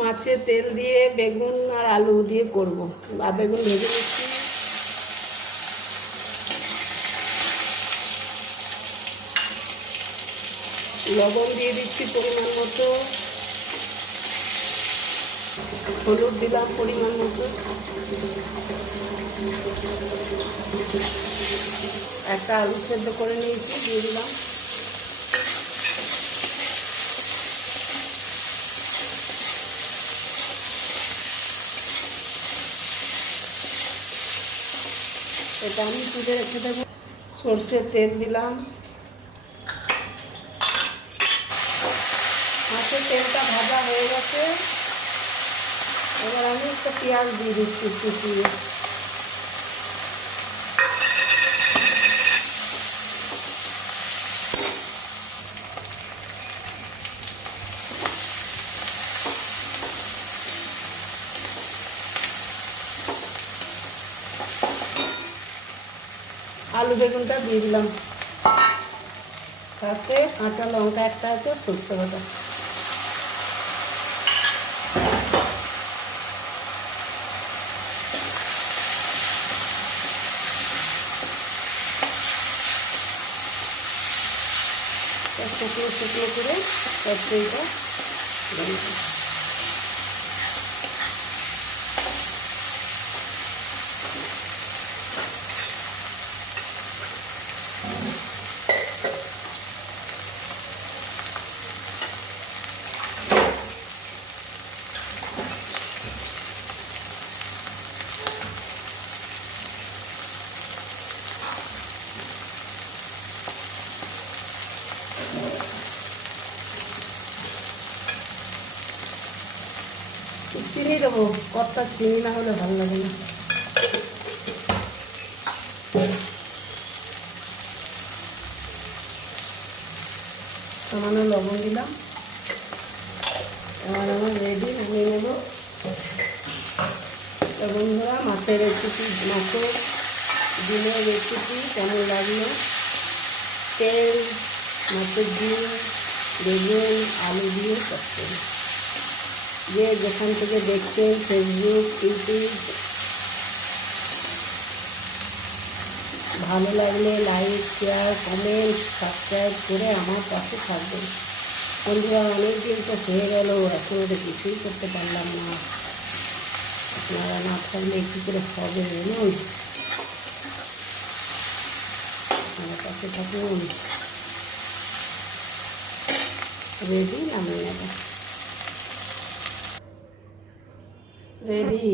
মাছে তেল দিয়ে, বেগুন আর আলু দিয়ে করব। বা বেগুন ভেজে নিচ্ছি। লবণ দিয়ে দিচ্ছি পরিমাণ মতো। হলুদ দিলাম পরিমাণ মতো। একটা আলু সেদ্ধ করে নিয়েছি, দিয়ে দিলাম। এটা আমি তুলে রেখে দেবো সর্ষের তেল দিলাম। মাছের তেলটা ভাজা হয়ে গেছে। এবার আমি একটা পেঁয়াজ দিয়ে দিচ্ছি কুচিয়ে আলু বেগুনটা দিয়ে দিলাম তাতে কাঁচা লঙ্কা একটা আছে, সর্ষে বাটা শুকনো শুকনো করে তরকারিটা বানাবো। চিনি দেবো কতটা চিনি না হলে ভালো লাগে না। সামান্য লবণ দিলাম। এবার আমার রেডি নামিয়ে নেব। তো বন্ধুরা মাছের রেসিপি মাছের ডিমের রেসিপি কেমন লাগল? তেল, মাছের ডিম, বেগুন, আলু দিয়ে করতে যে যেখান থেকে দেখছেন ফেসবুক ইউটিউব ভালো লাগলে লাইক শেয়ার কমেন্ট সাবস্ক্রাইব করে আমার পাশে থাকবেন। বন্ধুরা, অনেক দিন তো হয়ে গেল, এখন ওটা কিছুই করতে পারলাম না। আপনারা না থাকলে কী করে হবে বলুন? আমার পাশে থাকুন। রেডি নামিয়ে নেব রেডি